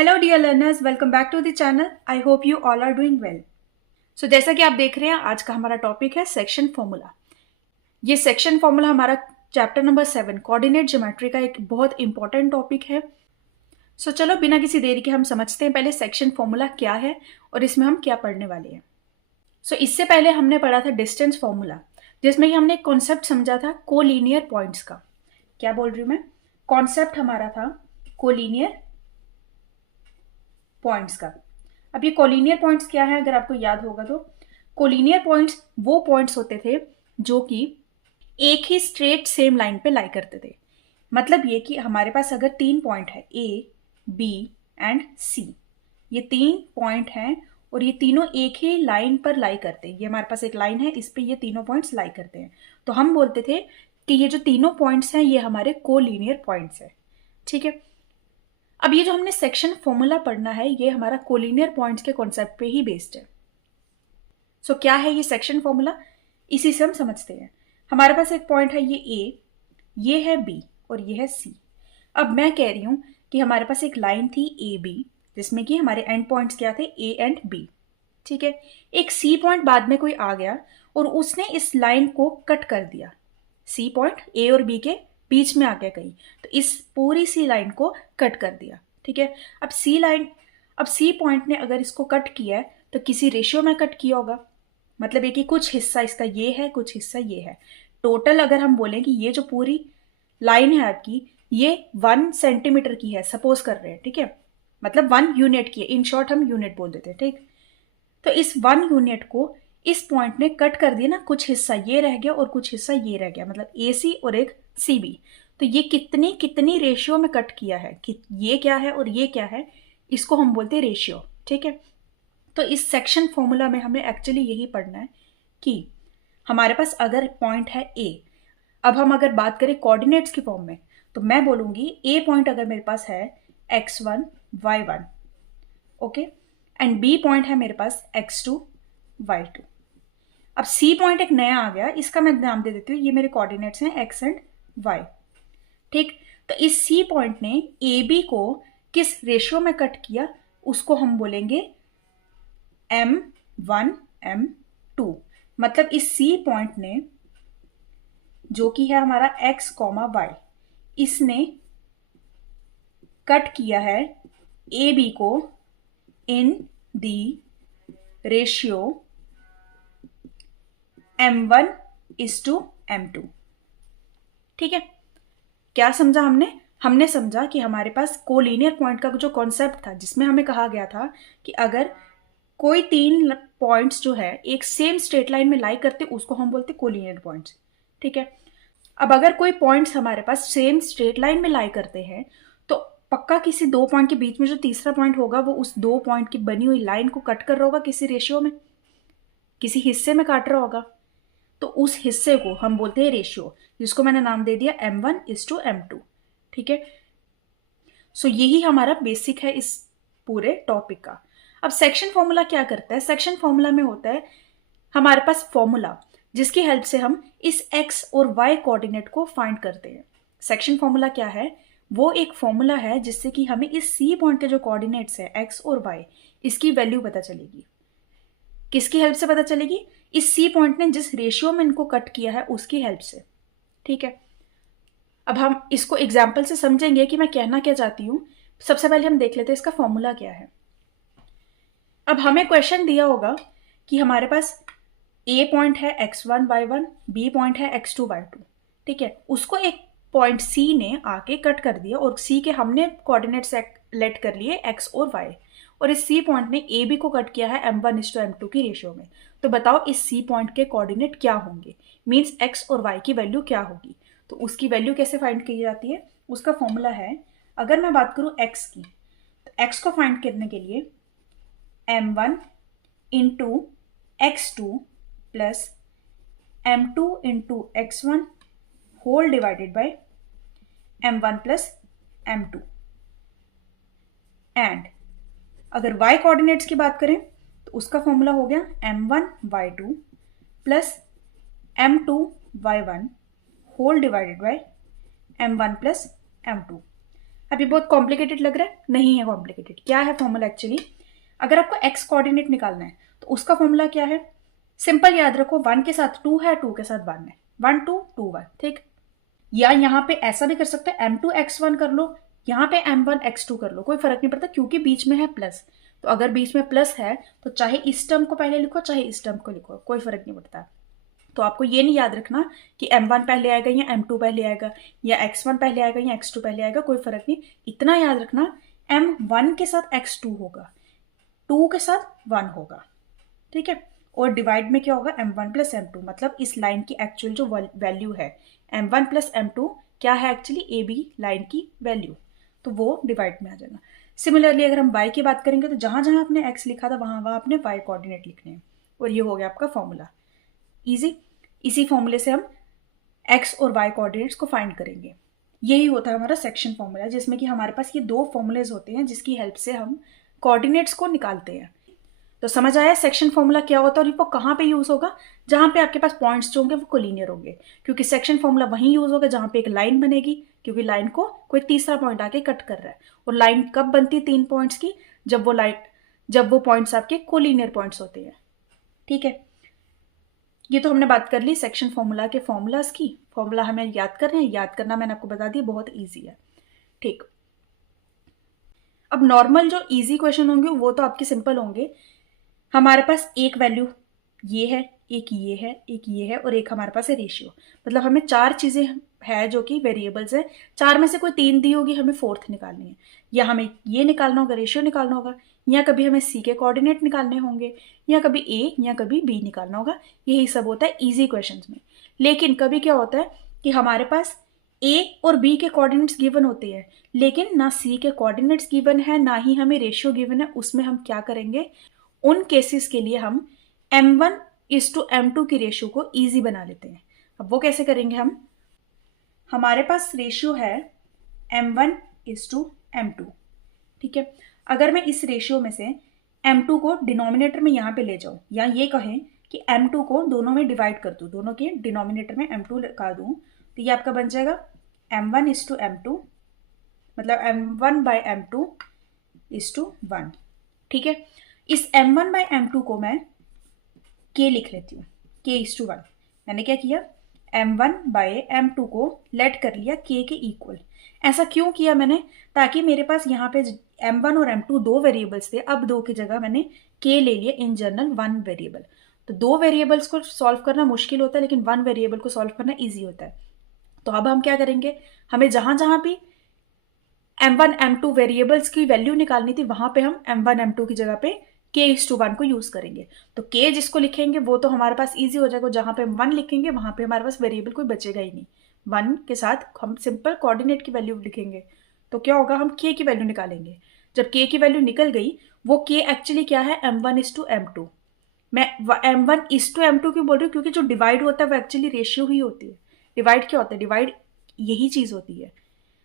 Hello dear learners, welcome back to the channel. I hope you all are doing well. So जैसा कि आप देख रहे हैं, आज का हमारा टॉपिक है सेक्शन फॉर्मूला। ये सेक्शन फॉर्मूला हमारा चैप्टर नंबर 7 कोऑर्डिनेट ज्योमेट्री का एक बहुत इंपॉर्टेंट टॉपिक है। सो चलो बिना किसी देरी के हम समझते हैं पहले सेक्शन फॉर्मूला क्या है और इसमें हम क्या पढ़ने वाले हैं। सो इससे पहले हमने पढ़ा था डिस्टेंस फॉर्मूला, जिसमें कि हमने एक कॉन्सेप्ट समझा था कोलिनियर पॉइंट्स का। क्या बोल रही हूँ मैं? कॉन्सेप्ट हमारा था कोलिनियर पॉइंट्स का। अब ये कोलिनियर पॉइंट्स क्या है, अगर आपको याद होगा तो कोलिनियर पॉइंट्स वो पॉइंट्स होते थे जो कि एक ही स्ट्रेट सेम लाइन पे लाई करते थे। मतलब ये कि हमारे पास अगर 3 पॉइंट है ए, बी एंड सी, ये 3 पॉइंट हैं और ये तीनों एक ही लाइन पर लाई करते हैं। ये हमारे पास एक लाइन है, इस पे ये तीनों पॉइंट्स लाई करते हैं, तो हम बोलते थे कि ये जो तीनों पॉइंट्स हैं ये हमारे कोलिनियर पॉइंट्स हैं। ठीक है। अब ये जो हमने सेक्शन फॉर्मूला पढ़ना है ये हमारा कोलिनियर पॉइंट्स के कॉन्सेप्ट पे ही बेस्ड है। सो क्या है ये सेक्शन फॉर्मूला, इसी से हम समझते हैं। हमारे पास एक पॉइंट है ये ए, ये है बी और ये है सी। अब मैं कह रही हूं कि हमारे पास एक लाइन थी ए बी, जिसमें कि हमारे एंड पॉइंट्स क्या थे, ए एंड बी। ठीक है। एक सी पॉइंट बाद में कोई आ गया और उसने इस लाइन को कट कर दिया। सी पॉइंट ए और बी के बीच में आ गया कहीं, तो इस पूरी सी लाइन को कट कर दिया। ठीक है। अब सी पॉइंट ने अगर इसको कट किया है तो किसी रेशियो में कट किया होगा। मतलब ये कि कुछ हिस्सा इसका ये है, कुछ हिस्सा ये है। टोटल अगर हम बोलें कि ये जो पूरी लाइन है आपकी, ये 1 सेंटीमीटर की है, सपोज कर रहे हैं। ठीक है। मतलब 1 यूनिट की है, इन शॉर्ट हम यूनिट बोल देते हैं। ठीक। तो इस 1 यूनिट को इस पॉइंट ने कट कर दिया ना, कुछ हिस्सा ये रह गया और कुछ हिस्सा ये रह गया, मतलब ए सी और एक सी बी। तो ये कितनी कितनी रेशियो में कट किया है कि ये क्या है और ये क्या है, इसको हम बोलते हैं रेशियो। ठीक है। तो इस सेक्शन फॉर्मूला में हमें एक्चुअली यही पढ़ना है कि हमारे पास अगर पॉइंट है ए, अब हम अगर बात करें कोऑर्डिनेट्स की फॉर्म में, तो मैं बोलूंगी ए पॉइंट अगर मेरे पास है x1 y1, okay, and B point है मेरे पास x2 y2। अब सी पॉइंट एक नया आ गया, इसका मैं नाम दे देती हूँ, ये मेरे कोऑर्डिनेट्स हैं x एंड y। ठीक। तो इस सी पॉइंट ने ए बी को किस रेशियो में कट किया, उसको हम बोलेंगे m1 m2। मतलब इस सी पॉइंट ने, जो कि है हमारा x, y, इसने कट किया है ए बी को in the ratio m1 is to m2। ठीक है। क्या समझा हमने? हमने समझा कि हमारे पास कोलिनियर पॉइंट का जो कॉन्सेप्ट था, जिसमें हमें कहा गया था कि अगर कोई 3 पॉइंट्स जो है एक सेम स्ट्रेट लाइन में लाई करते, उसको हम बोलते कोलिनियर पॉइंट्स। ठीक है। अब अगर कोई पॉइंट्स हमारे पास सेम स्ट्रेट लाइन में लाई करते हैं, तो पक्का किसी 2 पॉइंट के बीच में जो तीसरा पॉइंट होगा वो उस 2 पॉइंट की बनी हुई लाइन को कट कर रहा होगा, किसी रेशियो में, किसी हिस्से में काट रहा होगा। तो उस हिस्से को हम बोलते हैं रेशियो, जिसको मैंने नाम दे दिया m1 इज टू m2। ठीक है। सो यही हमारा बेसिक है इस पूरे टॉपिक का। अब सेक्शन फॉर्मूला क्या करता है? सेक्शन फॉर्मूला में होता है हमारे पास फॉर्मूला, जिसकी हेल्प से हम इस x और y कोऑर्डिनेट को फाइंड करते हैं। सेक्शन फॉर्मूला क्या है? वो एक फॉर्मूला है जिससे कि हमें इस सी पॉइंट के जो कोऑर्डिनेट्स है x और y, इसकी वैल्यू पता चलेगी। किसकी हेल्प से पता चलेगी? इस सी पॉइंट ने जिस रेशियो में इनको कट किया है उसकी हेल्प से। ठीक है। अब हम इसको एग्जाम्पल से समझेंगे कि मैं कहना क्या चाहती हूं। सबसे पहले हम देख लेते हैं इसका फॉर्मूला क्या है। अब हमें क्वेश्चन दिया होगा कि हमारे पास ए पॉइंट है x1 y1, बी पॉइंट है x2 y2। ठीक है। उसको एक पॉइंट सी ने आके कट कर दिया और सी के हमने कोऑर्डिनेट सेलेक्ट कर लिए x और y, और इस सी पॉइंट ने ए बी को कट किया है m1 इज टू m2 की रेशियो में। तो बताओ इस सी पॉइंट के कोऑर्डिनेट क्या होंगे, मींस x और y की वैल्यू क्या होगी। तो उसकी वैल्यू कैसे फाइंड की जाती है? उसका फॉर्मूला है, अगर मैं बात करूं x की, तो x को फाइंड करने के लिए m1 into x2 plus m2 into x1 whole divided by m1 plus m2। And अगर y कोऑर्डिनेट्स की बात करें तो उसका फॉर्मूला हो गया m1 y2 plus m2 y1 whole divided by m1 plus m2। अभी बहुत कॉम्प्लिकेटेड लग रहा है? नहीं है कॉम्प्लिकेटेड। क्या है फॉर्मूला एक्चुअली? अगर आपको एक्स कोऑर्डिनेट निकालना है तो उसका फॉर्मूला क्या है? सिंपल याद रखो, 1 के साथ 2 है, 2 के साथ 1 है, 1 2 2 1, ठीक। या यहाँ पे ऐसा भी कर सकते हैं, m2x1 कर लो, यहाँ पे m1x2 कर लो, कोई फर्क नहीं पड़ता क्योंकि बीच में है प्लस। तो अगर बीच में प्लस है तो चाहे इस टर्म को पहले लिखो चाहे इस टर्म को लिखो, कोई फर्क नहीं पड़ता। तो आपको ये नहीं याद रखना कि m1 पहले आएगा या m2 पहले आएगा या x1 पहले आएगा या x2 पहले आएगा, कोई फर्क नहीं। इतना याद रखना m1 के साथ x2 होगा, 2 के साथ 1 होगा, ठीक है। और डिवाइड में क्या होगा? m1 प्लस m2, मतलब इस लाइन की एक्चुअल जो वैल्यू है m1 प्लस m2 क्या है एक्चुअली? ए बी लाइन की वैल्यू, तो वो डिवाइड में आ जाएगा। सिमिलरली अगर हम y की बात करेंगे तो जहां जहां आपने x लिखा था वहां वहां आपने y कोऑर्डिनेट लिखने हैं, और ये हो गया आपका फॉर्मूला इजी। इसी फॉर्मूले से हम x और y कोऑर्डिनेट्स को फाइंड करेंगे। यही होता है हमारा सेक्शन फॉर्मूला, जिसमें कि हमारे पास ये दो फॉर्मूलेज होते हैं जिसकी हेल्प से हम कोऑर्डिनेट्स को निकालते हैं। तो समझ आया सेक्शन फॉर्मूला क्या होता है और वो कहाँ पे यूज होगा? जहां पे आपके पास पॉइंट्स जो होंगे वो कोलिनियर होंगे, क्योंकि सेक्शन फॉर्मूला वहीं यूज होगा जहां पे एक लाइन बनेगी, क्योंकि लाइन को कोई तीसरा पॉइंट आके कट कर रहा है। और लाइन कब बनती है 3 पॉइंट्स की? जब वो पॉइंट्स आपके कोलिनियर पॉइंट्स होते हैं, ठीक है। ये तो हमने बात कर ली सेक्शन फॉर्मूला के फॉर्मूलाज की। फॉर्मूला हमें याद करना है, याद करना मैंने आपको बता दिया, बहुत ईजी है, ठीक। अब नॉर्मल जो इजी क्वेश्चन होंगे वो तो आपके सिंपल होंगे। हमारे पास एक वैल्यू ये है, एक ये है, एक ये है, और एक हमारे पास है रेशियो। मतलब हमें 4 चीजें है जो कि वेरिएबल्स है, 4 में से कोई 3 दी होगी, हमें 4th निकालनी है, या हमें ये निकालना होगा, रेशियो निकालना होगा, या कभी हमें सी के कोऑर्डिनेट निकालने होंगे, या कभी ए या कभी बी निकालना होगा। यही सब होता है इजी क्वेश्चंस में। लेकिन कभी क्या होता है कि हमारे पास ए और बी के कोऑर्डिनेट्स गिवन होते हैं, लेकिन ना सी के कोऑर्डिनेट्स गिवन है ना ही हमें रेशियो गिवन है। उसमें हम क्या करेंगे? उन केसेस के लिए हम m1:m2 की रेशियो को इजी बना लेते हैं। अब वो कैसे करेंगे हम? हमारे पास रेशियो है m1:m2, ठीक है। अगर मैं इस रेशियो में से m2 को डिनोमिनेटर में यहाँ पे ले जाऊं, या ये कहें कि m2 को दोनों में डिवाइड कर दूं, दोनों के डिनोमिनेटर में m2 लगा दूं, तो ये आपका बन जाएगा m1:m2, मतलब m1/m2:1, ठीक है। इस m1/m2 को मैं k लिख लेती हूँ, k:1। मैंने क्या किया? m1/m2 को लेट कर लिया k के इक्वल। ऐसा क्यों किया मैंने? ताकि मेरे पास यहाँ पे m1 और m2 दो वेरिएबल्स थे, अब 2 की जगह मैंने k ले लिया, इन जनरल 1 वेरिएबल। तो 2 वेरिएबल्स को सॉल्व करना मुश्किल होता है, लेकिन 1 वेरिएबल को सॉल्व करना ईजी होता है। तो अब हम क्या करेंगे? हमें जहां जहां भी m1 m2 वेरिएबल्स की वैल्यू निकालनी थी वहां पे हम m1 m2 की जगह पे k:1 को यूज करेंगे। तो k जिसको लिखेंगे वो तो हमारे पास इजी हो जाएगा, जहां पे हम 1 लिखेंगे वहां पे हमारे पास वेरिएबल कोई बचेगा ही नहीं। 1 के साथ हम सिंपल कोऑर्डिनेट की वैल्यू लिखेंगे, तो क्या होगा? हम k की वैल्यू निकालेंगे। जब k की वैल्यू निकल गई, वो k एक्चुअली क्या है? m1:m2। मैं m1:m2 क्यों बोल रही हूँ? क्योंकि जो डिवाइड होता है वो एक्चुअली रेशियो ही होती है। डिवाइड क्या होता है? डिवाइड यही चीज होती है।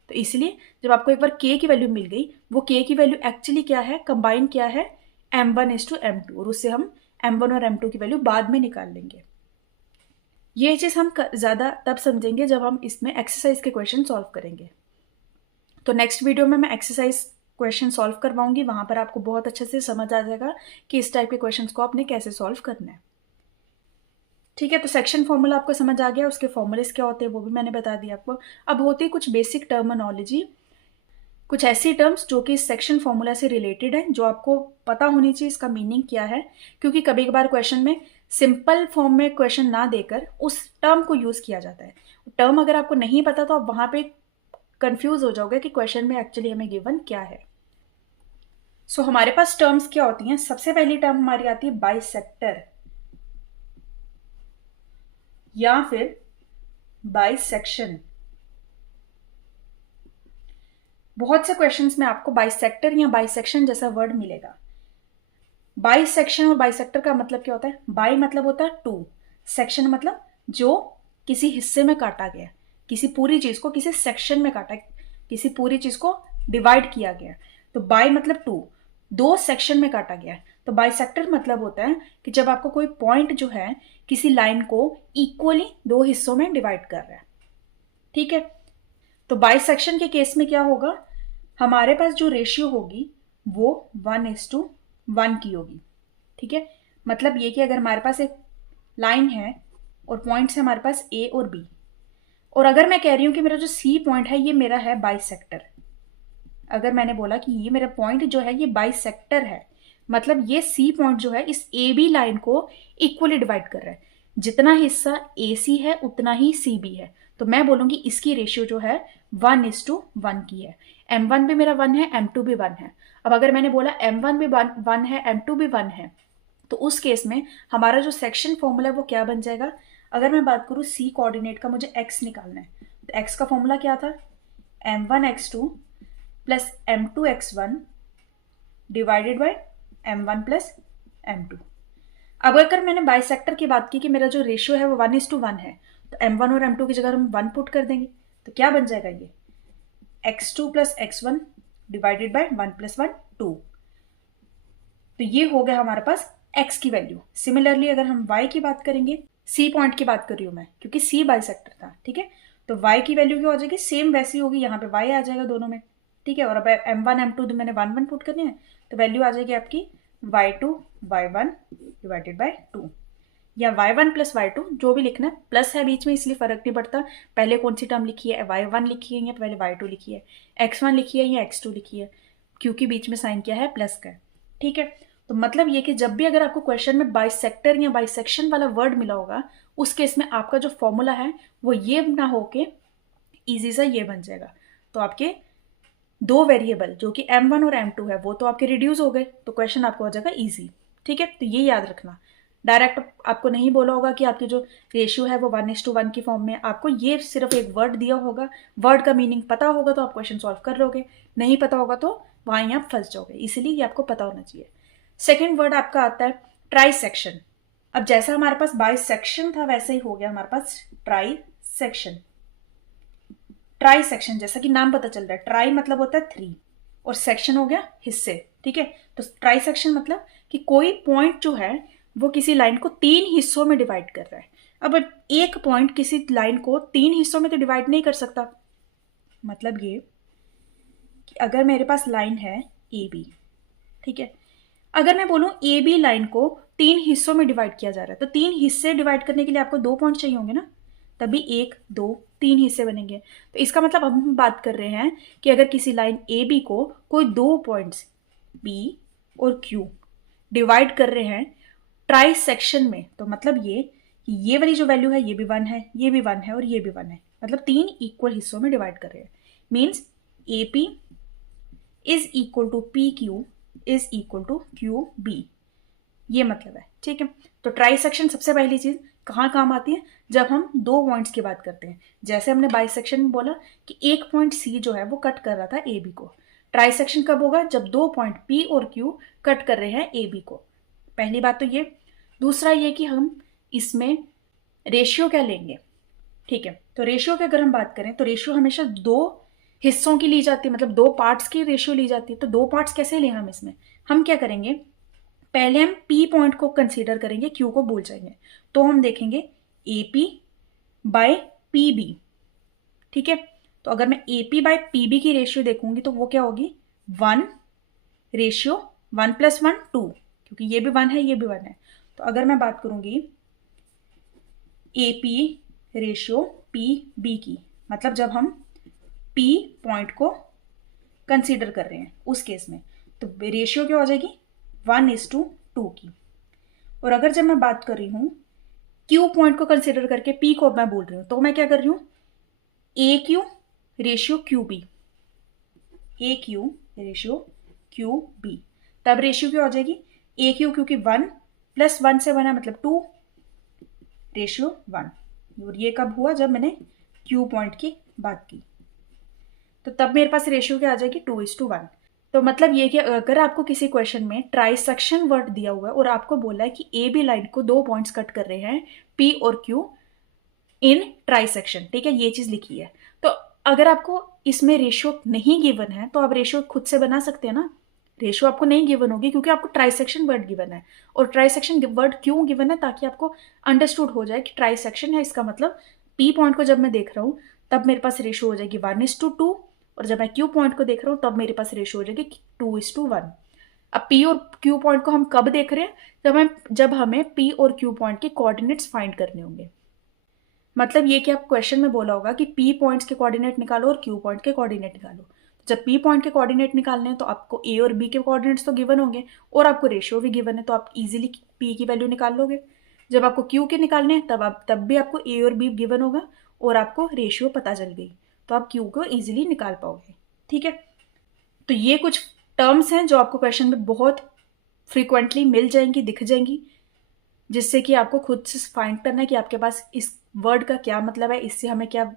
तो इसलिए जब आपको एक बार k की वैल्यू मिल गई, वो k की वैल्यू एक्चुअली क्या है? कंबाइन क्या है? m1:m2, और उससे हम m1 और m2 की वैल्यू बाद में निकाल लेंगे। ये चीज हम ज्यादा तब समझेंगे जब हम इसमें एक्सरसाइज के क्वेश्चन सॉल्व करेंगे। तो नेक्स्ट वीडियो में मैं एक्सरसाइज क्वेश्चन सॉल्व करवाऊंगी, वहां पर आपको बहुत अच्छे से समझ आ जाएगा कि इस टाइप के क्वेश्चंस को आपने कैसे सॉल्व करना है, ठीक है। तो सेक्शन फॉर्मूला आपको समझ आ गया, उसके फॉर्मूलेस क्या होते हैं वो भी मैंने बता दिया आपको। अब होती है कुछ बेसिक टर्मिनोलॉजी, कुछ ऐसी टर्म्स जो कि इस सेक्शन फॉर्मूला से रिलेटेड है, जो आपको पता होनी चाहिए इसका मीनिंग क्या है, क्योंकि कभी कभार क्वेश्चन में सिंपल फॉर्म में क्वेश्चन ना देकर उस टर्म को यूज किया जाता है। टर्म अगर आपको नहीं पता तो आप वहां पे कंफ्यूज हो जाओगे कि क्वेश्चन में एक्चुअली हमें गिवन क्या है। सो हमारे पास टर्म्स क्या होती हैं? सबसे पहली टर्म हमारी आती है बाइसेक्टर या फिर बाइसेक्शन। बहुत से क्वेश्चंस में आपको बाइसेक्टर या बाइसेक्शन जैसा वर्ड मिलेगा। बाइसेक्शन और बाइसेक्टर का मतलब क्या होता है? बाई मतलब होता है 2, सेक्शन मतलब जो किसी हिस्से में काटा गया, किसी पूरी चीज को किसी सेक्शन में काटा, किसी पूरी चीज को डिवाइड किया गया। तो बाई मतलब 2, 2 सेक्शन में काटा गया। तो बाइसेक्टर मतलब होता है कि जब आपको कोई पॉइंट जो है किसी लाइन को इक्वली 2 हिस्सों में डिवाइड कर रहा है, ठीक है। तो बाइसेक्शन के केस में क्या होगा? हमारे पास जो रेशियो होगी वो 1:1 की होगी। ठीक है, मतलब ये कि अगर हमारे पास एक लाइन है और पॉइंट्स है हमारे पास ए और बी, और अगर मैं कह रही हूं कि मेरा जो सी पॉइंट है ये मेरा है बाइसेक्टर, अगर मैंने बोला कि ये मेरा पॉइंट जो है ये बाइसेक्टर है, मतलब ये सी पॉइंट जो है इस ए बी लाइन को इक्वली डिवाइड कर रहा है। जितना हिस्सा ए सी है उतना ही सी बी है, तो मैं बोलूंगी इसकी रेशियो जो है 1:1 की है। M1 भी मेरा 1 है, M2 भी 1 है। अब अगर मैंने बोला M1 भी 1 है, M2 भी 1 है, तो उस केस में हमारा जो सेक्शन फॉर्मूला है वो क्या बन जाएगा। अगर मैं बात करूं सी कोऑर्डिनेट का, मुझे x निकालना है, तो x का फॉर्मूला क्या था, M1x2 plus M2x1 divided by M1 plus M2। अब अगर मैंने बाइसेक्टर की बात की कि मेरा जो रेशियो है वो 1:1 है, तो M1 और M2 की जगह हम 1 पुट कर देंगे, तो क्या बन जाएगा ये x2 plus x1 divided by 1 plus 1 2। तो ये हो गया हमारे पास x की वैल्यू। सिमिलरली अगर हम y की बात करेंगे, c पॉइंट की बात कर रही हूं मैं क्योंकि c बाइसेक्टर था, ठीक है, तो y की वैल्यू क्या हो जाएगी, सेम वैसी होगी, यहाँ पे y आ जाएगा दोनों में, ठीक है। और अब M1 M2 मैंने 1 पुट करने हैं, तो वैल्यू आ जाएगी आपकी y2 y1 डिवाइडेड बाय 2, या y1 प्लस y2 जो भी लिखना है, प्लस है बीच में इसलिए फर्क नहीं पड़ता पहले कौन सी टर्म लिखी है, y1 लिखी है या पहले y2 लिखी है, x1 लिखी है या x2 लिखी है, क्योंकि बीच में साइन किया है प्लस का, ठीक है। तो मतलब ये कि जब भी अगर आपको क्वेश्चन में बाइसेक्टर या बाइसेक्शन वाला वर्ड मिला होगा, उस केस में आपका जो फॉर्मूला है वो ये ना होके इजी सा ये बन जाएगा। तो आपके दो वेरिएबल जो कि M1 और M2 है वो तो आपके रिड्यूस हो गए, तो क्वेश्चन आपको हो जाएगा इजी, ठीक है। तो ये याद रखना, डायरेक्ट आपको नहीं बोला होगा कि आपकी जो रेशियो है वो 1:1 की फॉर्म में, आपको ये सिर्फ एक वर्ड दिया होगा, वर्ड का मीनिंग पता होगा तो आप क्वेश्चन सॉल्व कर लोगे, नहीं पता होगा तो वहां आप फंस जाओगे, इसीलिए ये आपको पता होना चाहिए। सेकेंड वर्ड आपका आता है ट्राइसेक्शन। अब जैसा हमारे पास बाइसेक्शन था वैसे ही हो गया हमारे पास ट्राइसेक्शन। ट्राइसेक्शन जैसा कि नाम पता चल रहा है, ट्राई मतलब होता है 3 और सेक्शन हो गया हिस्से, ठीक है। तो ट्राइसेक्शन मतलब कि कोई पॉइंट जो है वो किसी लाइन को 3 हिस्सों में डिवाइड कर रहा है। अब एक पॉइंट किसी लाइन को 3 हिस्सों में तो डिवाइड नहीं कर सकता, मतलब ये कि अगर मेरे पास लाइन है ए बी, ठीक है, अगर मैं बोलूं ए बी लाइन को 3 हिस्सों में डिवाइड किया जा रहा है, तो 3 हिस्से डिवाइड करने के लिए आपको 2 पॉइंट चाहिए होंगे ना, तभी 1 2 3 हिस्से बनेंगे। तो इसका मतलब अब हम बात कर रहे हैं कि अगर किसी लाइन ए बी को कोई 2 पॉइंट्स बी और क्यू डिवाइड कर रहे हैं ट्राई सेक्शन में, तो मतलब ये वाली जो वैल्यू है ये भी 1 है, ये भी 1 है और ये भी 1 है, मतलब 3 इक्वल हिस्सों में डिवाइड कर रहे हैं। Means A P is equal to P Q is equal to Q B, ये मतलब है, ठीक है। तो ट्राइसेक्शन सबसे पहली चीज कहाँ काम आती है, जब हम 2 पॉइंट्स की बात करते हैं। जैसे हमने बाइसेक्शन में बोला कि एक पॉइंट सी जो है वो कट कर रहा था ए बी को, ट्राइसेक्शन कब होगा, जब 2 पॉइंट पी और क्यू कट कर रहे हैं ए बी को। पहली बात तो ये। दूसरा ये कि हम इसमें रेशियो क्या लेंगे, ठीक है। तो रेशियो की अगर हम बात करें तो रेशियो हमेशा 2 हिस्सों की ली जाती है, मतलब 2 पार्ट्स की रेशियो ली जाती है। तो 2 पार्ट्स कैसे लें हम इसमें, हम क्या करेंगे, पहले हम P पॉइंट को कंसीडर करेंगे, Q को भूल जाएंगे, तो हम देखेंगे AP बाय PB, ठीक है। तो अगर मैं AP बाय PB की रेशियो देखूंगी तो वो क्या होगी 1:1 प्लस 1 2, क्योंकि ये भी 1 है ये भी 1 है। तो अगर मैं बात करूंगी AP रेशियो PB की, मतलब जब हम P पॉइंट को कंसीडर कर रहे हैं उस केस में, तो रेशियो क्या हो जाएगी 1:2 की। और अगर जब मैं बात कर रही हूं Q पॉइंट को कंसीडर करके P को मैं बोल रही हूं, तो मैं क्या कर रही हूं AQ ratio QB, AQ ratio QB, तब रेशियो क्या हो जाएगी AQ, क्योंकि 1 प्लस 1 से बना मतलब 2 रेशियो 1। और ये कब हुआ, जब मैंने Q पॉइंट की बात की, तो तब मेरे पास रेशियो क्या आ जाएगी 2:1। तो मतलब ये कि अगर आपको किसी क्वेश्चन में ट्राइसेक्शन वर्ड दिया हुआ है और आपको बोला है कि ए बी लाइन को 2 पॉइंट्स कट कर रहे हैं पी और क्यू इन ट्राइसेक्शन, ठीक है, ये चीज लिखी है, तो अगर आपको इसमें रेशियो नहीं गिवन है तो आप रेशियो खुद से बना सकते हैं ना। रेशियो आपको नहीं गिवन होगी क्योंकि आपको ट्राइसेक्शन वर्ड गिवन है, और ट्राइसेक्शन वर्ड क्यों गिवन है, ताकि आपको अंडरस्टूड हो जाए कि ट्राइसेक्शन है, इसका मतलब पी पॉइंट को जब मैं देख रहा हूं तब मेरे पास रेशियो हो जाएगी 1:2 और जब मैं क्यू पॉइंट को देख रहा हूँ तब मेरे पास रेशियो हो जाएगी 2:1। अब पी और क्यू पॉइंट को हम कब देख रहे हैं? जब हमें पी और क्यू पॉइंट के कोऑर्डिनेट्स फाइंड करने होंगे। मतलब ये कि आप क्वेश्चन में बोला होगा कि पी पॉइंट्स के कोऑर्डिनेट निकालो और क्यू पॉइंट के कोऑर्डिनेट निकालो। जब पी पॉइंट के कोऑर्डिनेट निकालने हैं तो आपको ए और बी के कोऑर्डिनेट्स तो गिवन होंगे और आपको रेशियो भी गिवन है, तो आप इजीली पी की वैल्यू निकाल लोगे। जब आपको क्यू के निकालने हैं तब भी आपको ए और बी गिवन होगा और आपको रेशियो पता चल गई, तो आप क्यू को ईजिली निकाल पाओगे। ठीक है, तो ये कुछ टर्म्स हैं जो आपको क्वेश्चन में बहुत फ्रिक्वेंटली मिल जाएंगी, दिख जाएंगी, जिससे कि आपको खुद से फाइंड करना है कि आपके पास इस वर्ड का क्या मतलब है, इससे हमें क्या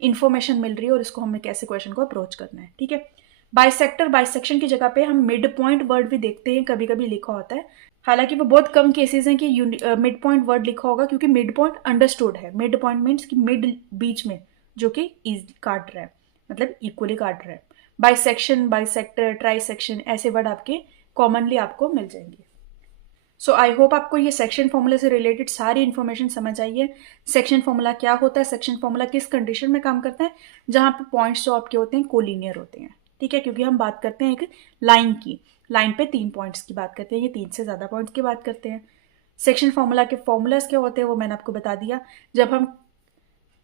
इन्फॉर्मेशन मिल रही है और इसको हमें कैसे क्वेश्चन को अप्रोच करना है। ठीक है, बाइसेक्टर बाइसेक्शन की जगह पे हम मिड पॉइंट वर्ड भी देखते हैं, कभी कभी लिखा होता है। हालांकि वो बहुत कम केसेस हैं कि मिड पॉइंट वर्ड लिखा होगा, क्योंकि मिड पॉइंट अंडरस्टूड है। मिड पॉइंट मीन्स कि मिड बीच में, जो कि काट रहा है, मतलब इक्वली काट रहा है। बाइसेक्शन, बाइसेक्टर, ट्राइसेक्शन, ऐसे वर्ड आपके कॉमनली आपको मिल जाएंगे। सो आई होप आपको ये सेक्शन फॉर्मूला से रिलेटेड सारी इन्फॉर्मेशन समझ आई है। सेक्शन फॉर्मूला क्या होता है, सेक्शन फॉर्मूला किस कंडीशन में काम करता है, जहां पे पॉइंट्स जो आपके होते हैं कोलिनियर होते हैं। ठीक है, क्योंकि हम बात करते हैं एक लाइन की, लाइन पे 3 पॉइंट्स की बात करते हैं, ये 3 से ज़्यादा पॉइंट्स की बात करते हैं। सेक्शन फॉर्मूला के फॉर्मूलाज क्या होते हैं वो मैंने आपको बता दिया। जब हम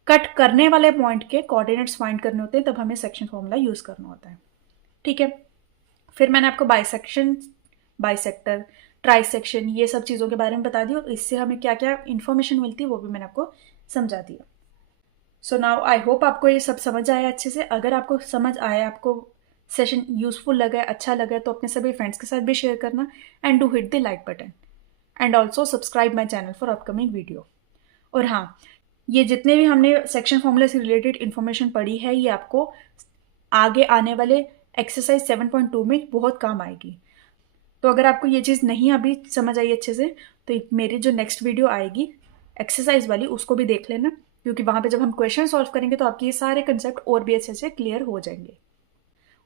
कट करने वाले पॉइंट के कोऑर्डिनेट्स फाइंड करने होते हैं तब हमें सेक्शन फॉर्मूला यूज़ करना होता है। ठीक है, फिर मैंने आपको बाइसेक्शन, बाइसेक्टर, ट्राइसेक्शन, ये सब चीज़ों के बारे में बता दिया और इससे हमें क्या क्या इन्फॉर्मेशन मिलती है वो भी मैंने आपको समझा दिया। सो नाउ आई होप आपको ये सब समझ आया अच्छे से। अगर आपको समझ आया, आपको सेशन यूजफुल लगा है, अच्छा लगा है, तो अपने सभी फ्रेंड्स के साथ भी शेयर करना and do hit the like button and also subscribe my channel for upcoming video. और हाँ, ये जितने भी हमने सेक्शन फॉर्मूला से रिलेटेड इन्फॉर्मेशन पढ़ी है ये आपको आगे आने वाले एक्सरसाइज 7.2 में बहुत काम आएगी। तो अगर आपको ये चीज़ नहीं अभी समझ आई अच्छे से, तो मेरी जो नेक्स्ट वीडियो आएगी एक्सरसाइज वाली उसको भी देख लेना, क्योंकि वहाँ पे जब हम क्वेश्चन सॉल्व करेंगे तो आपके ये सारे कंसेप्ट और भी अच्छे से क्लियर हो जाएंगे।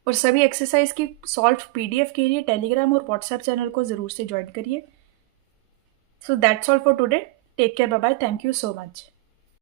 और सभी एक्सरसाइज की सॉल्व पीडीएफ के लिए टेलीग्राम और व्हाट्सएप चैनल को ज़रूर से ज्वाइन करिए। So that's all for today. Take care, bye bye, thank you so much.